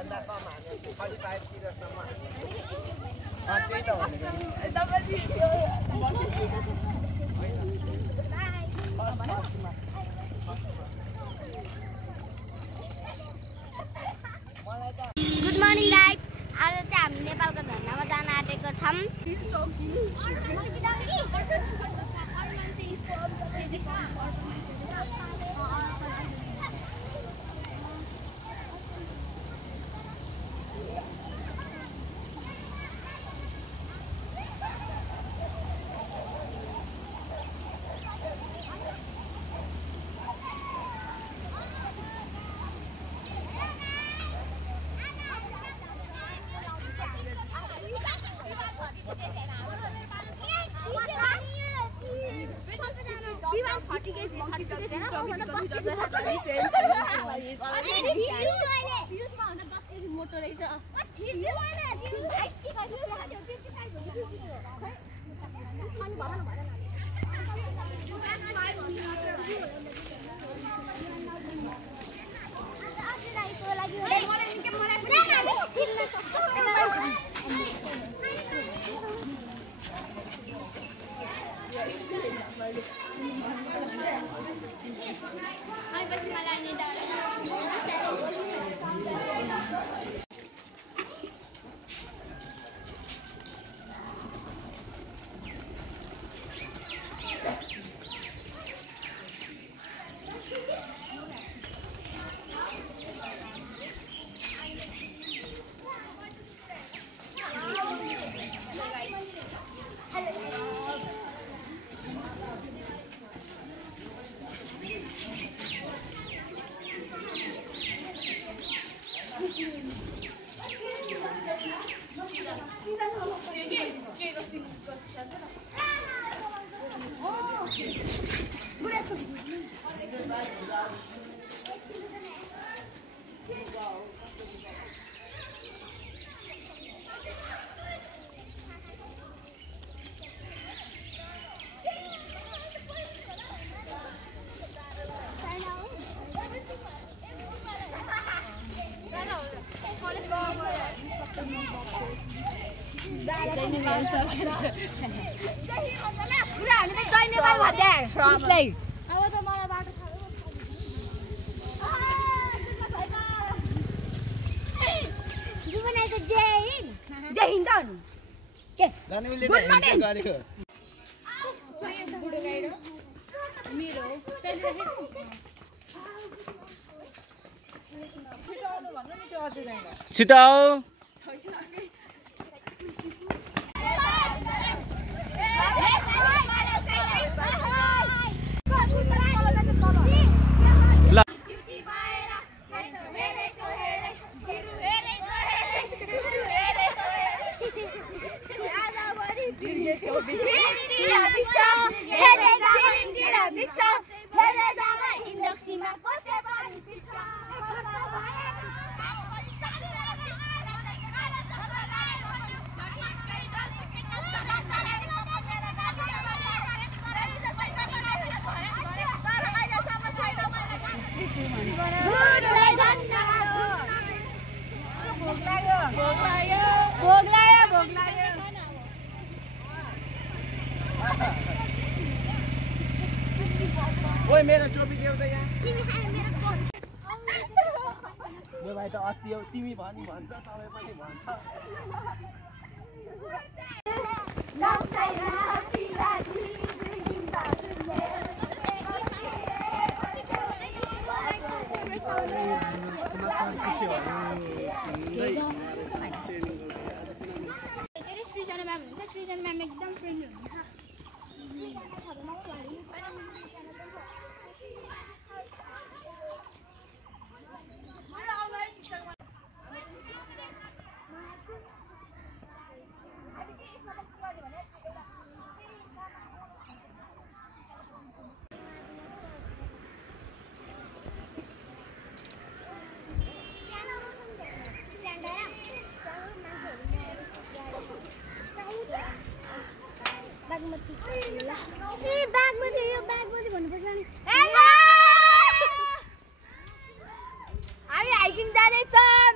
भन्दा कम हाने 35 तिरसम्म त्यही त भनेको गुड मर्निङ गाइस आज चाहिँ हामी नेपालको झरनामा जान आँटेको छौँ छिटो ओए मेरो टोपी देऊ त यहाँ तिमी खाए मेरो कोट यो भाइ त अस्ति हो तिमी भन्छ तपाईँ पनि भन्छ एकदम फ्रेन्डली हुन्छ हामी हाइकिङ जाँदैछौँ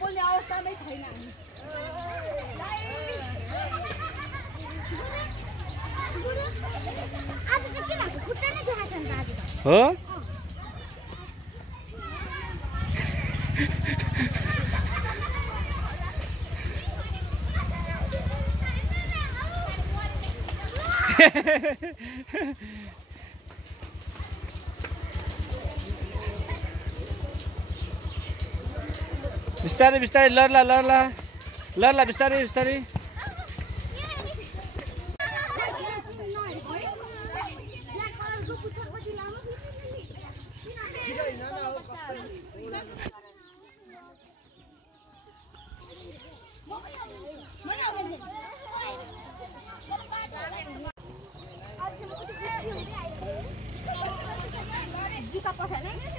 बोल्ने अवस्थामै छैन हामी आज त के भएको खुट्टा नै देखाएको छ नि आज हो बिस्तारै बिस्तारै लड्ला लड्ला लड्ला बिस्तारै बिस्तारै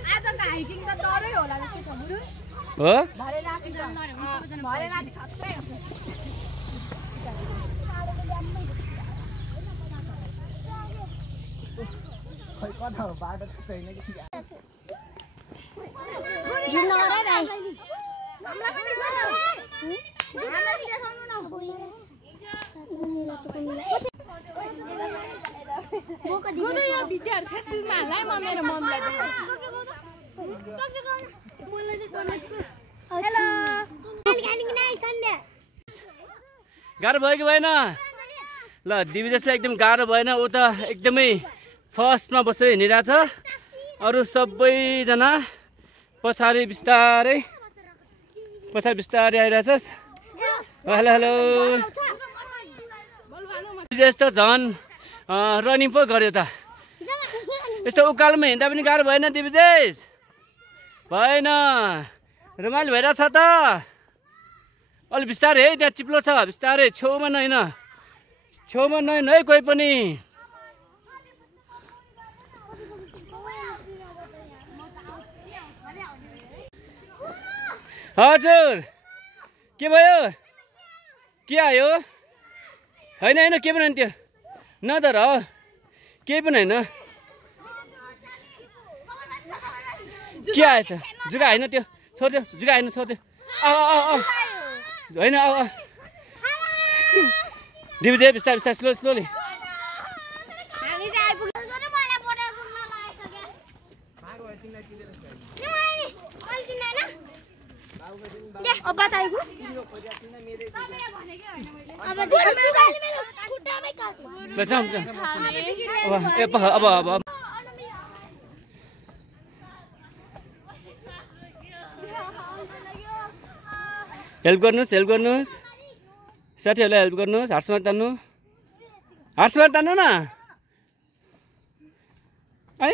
आजको हाइकिङ त डरै होला जस्तो छ बुढो हो भरे राति खत्रै खै कता हो बाटो त छैन कि गाह्रो भयो कि भएन ल दिविजसलाई एकदम गाह्रो भएन ऊ त एकदमै फर्स्टमा बसेर हिँडिरहेछ अरू सबैजना पछाडि बिस्तारै आइरहेछस् हेलो हेलो यस्तो झन् रनिङ पो गर्यो त यस्तो उकालोमा हिँड्दा पनि गाह्रो भएन दिविजेश भएन रमाइलो भइरहेछ त अलि बिस्तारै है त्यहाँ चिप्लो छ बिस्तारै छेउमा नहिँड है कोही पनि हजुर के भयो के आयो होइन के पनि होइन त्यो नधर हो केही पनि होइन के आएछ जुगा होइन त्यो छोडिदियो जुगा होइन छोडिदियो होइन दिविजय बिस्तारै बिस्तारै स्लोली अब हेल्प गर्नुहोस् साथीहरूलाई हेल्प गर्नुहोस् हार्समा तान्नु न है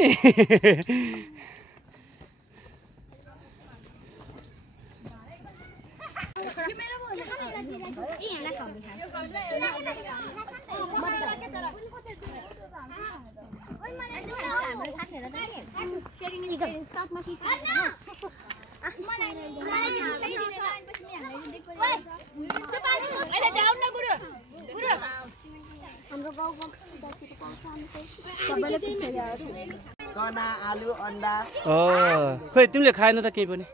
चना आलु अन्डा खोइ तिमीले खाएन त केही पनि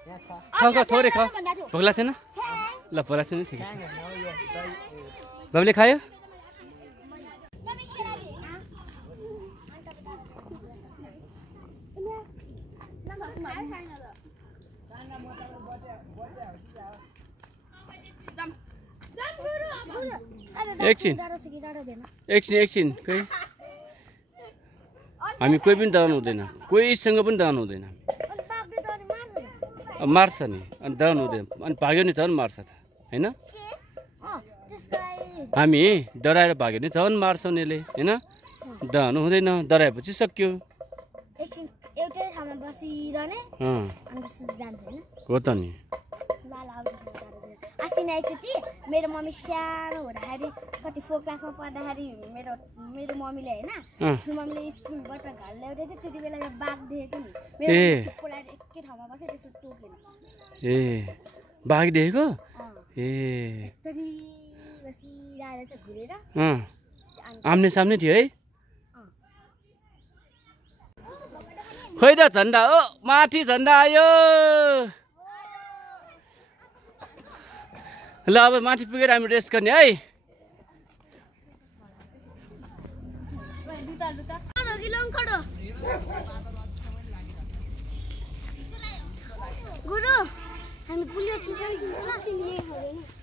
खाऊ थोरै खाऊ भोक लाग्छ छैन ल भोक लाग्छ नि ठिकै छ बाबुले खायो एकछिन खोइ हामी कोही पनि डराउनु हुँदैन कोहीसँग पनि डराउनु हुँदैन मार्छ नि अनि डराउनु हुँदैन अनि भाग्यो नि झन् मार्छ त होइन हामी डराएर भाग्यो नि झन् मार्छ उनीहरूले होइन डराउनु हुँदैन डराएपछि सक्यो हो त नि अनि एकचोटि मेरो मम्मी सानो हुँदाखेरि कति 4 क्लासमा पढ्दाखेरि मेरो मम्मीले हैन ठुलो मम्मीले स्कुलबाट घर ल्याउँदै थियो त्यति बेला बाघ देखेको नि मेरो चुप्पोलाई एकै ठाउँमा बस्यो त्यसो टोकेन ए बाघ देखेको ए यसरी बसिरहेको छ घुरेर आम्ने सामने थियो है खोइ त झन्डा ओ माथि झन्डा आयो ल अब माथि पुगेर हामी रेस्ट गर्ने है गुरु हामी पुलियो चिज पनि किन्छ ल तिमीले खादैन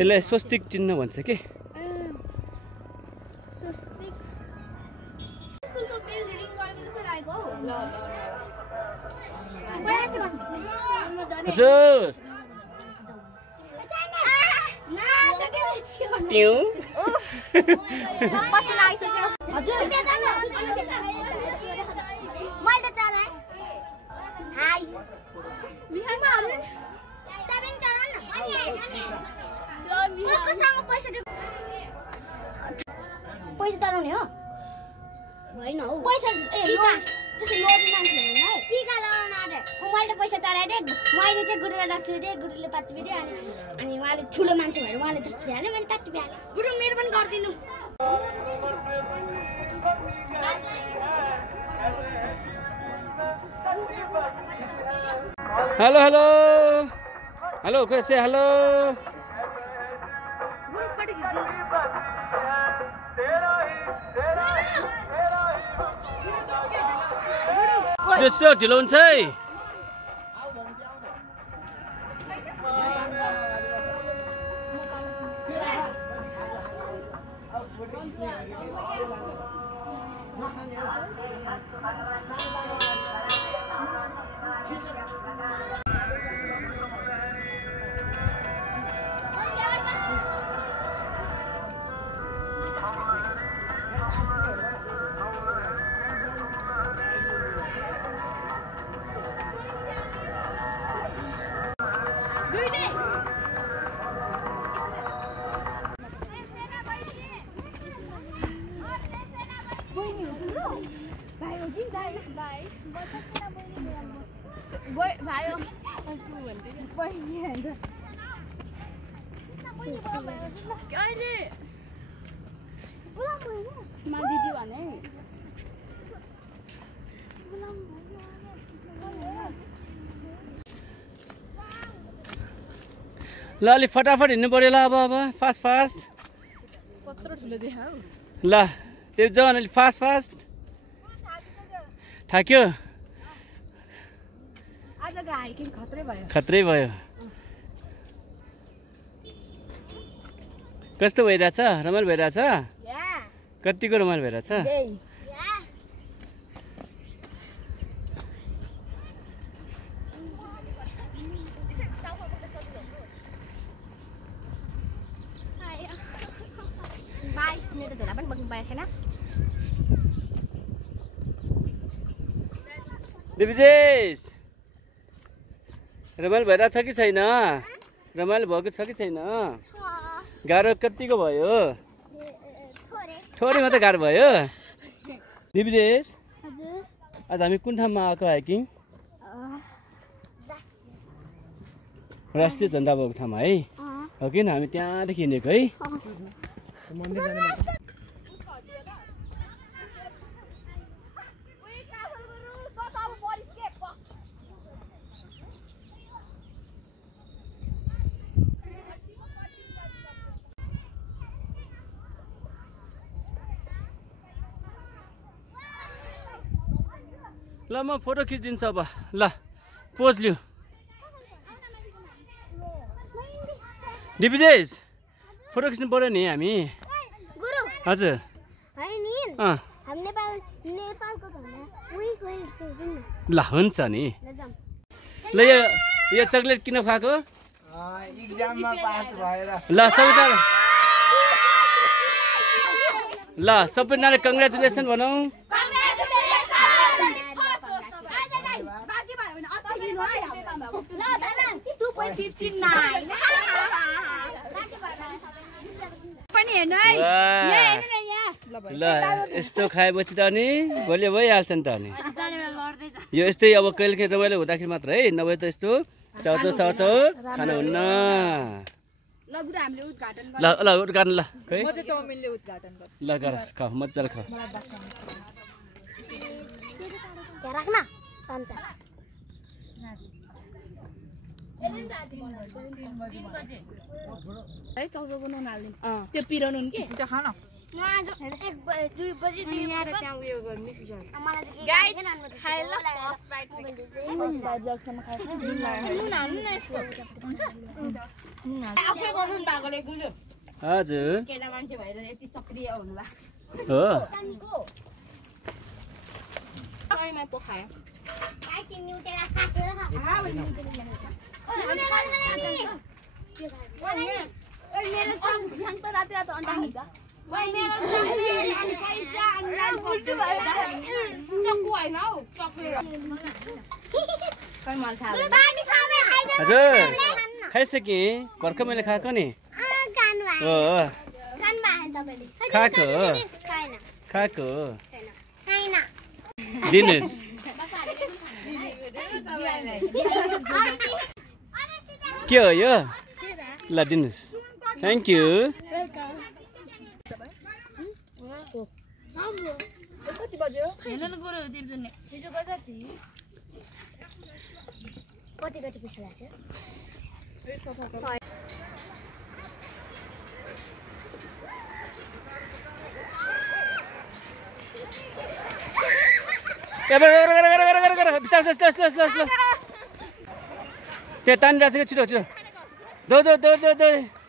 यसलाई स्वस्तिक चिन्ह भन्छ के हजुर ट्यू पैसा तराउने हो होइन हौ पैसा त्यसै लोभी मान्छे होइन है टीका लगाउन आएर मैले पैसा चढाइदिएँ मैले चाहिँ गुरुलाई 10 रुपियाँ गुरुले 5 रुपियाँ अनि उहाँले ठुलो मान्छे भएर उहाँले 10 रुपियाँ हाल्यो मैले 5 रुपियाँ हालेँ गुरु मेरो पनि गरिदिनु हेलो हेलो हेलो कैसे हेलो छिटो ढिलो हुन्छ है ल अलि फटाफट हिँड्नु पर्यो ल अब फास्ट फास्ट ल त्यो जन अलि फास्ट फास्ट थाक्यो खत्रै भयो कस्तो भइरहेछ रमाइलो भइरहेछ कतिको रमाइलो भइरहेछ मेरो झोला पनि बोक्नु पाएको छैन दिविजेश रमाइलो भइरहेको छ कि छैन रमाइलो भएको छ कि छैन गाह्रो कतिको भयो थोरै मात्रै गाह्रो भयो दिविजेश आज हामी कुन ठाउँमा आएको हाइकिङ राष्ट्रिय झन्डा भएको ठाउँमा है हो कि हामी त्यहाँदेखि हिँडेको है ल म फोटो खिचिदिन्छु अब ल पोज लिऊ दिविजेश फोटो खिच्नु पर्यो नि हामी हजुर ल हुन्छ नि ल यो चक्लेट किन खुवाएको एक्जाममा पास भएर ल सबैजना ल सबैजनाले कङ्ग्रेचुलेसन भनौँ ल यस्तो खाएपछि त अनि भोलि भइहाल्छ नि त अनि यो यस्तै अब कहिले काहीँ रमाइलो हुँदाखेरि मात्र है नभए त यस्तो चाउचाउ साउचाउ खानुहुन्न ल ल उद्घाटन ल खै ल गर खाऊ मजाले खाऊ त्यो पिराउनु के हजुर केटा मान्छे भएर यति सक्रिय हुनुभयो हो हजुर खाइसकेँ भर्खर मैले खाएको नि हो खाएको खाएको दिनुहोस् के हो यो ल दिनुहोस् थ्याङ्क यू कति पैसा लाग्यो त्यो तानिरहेको छ छिटो छिटो दौ दौ दौ दौ दौ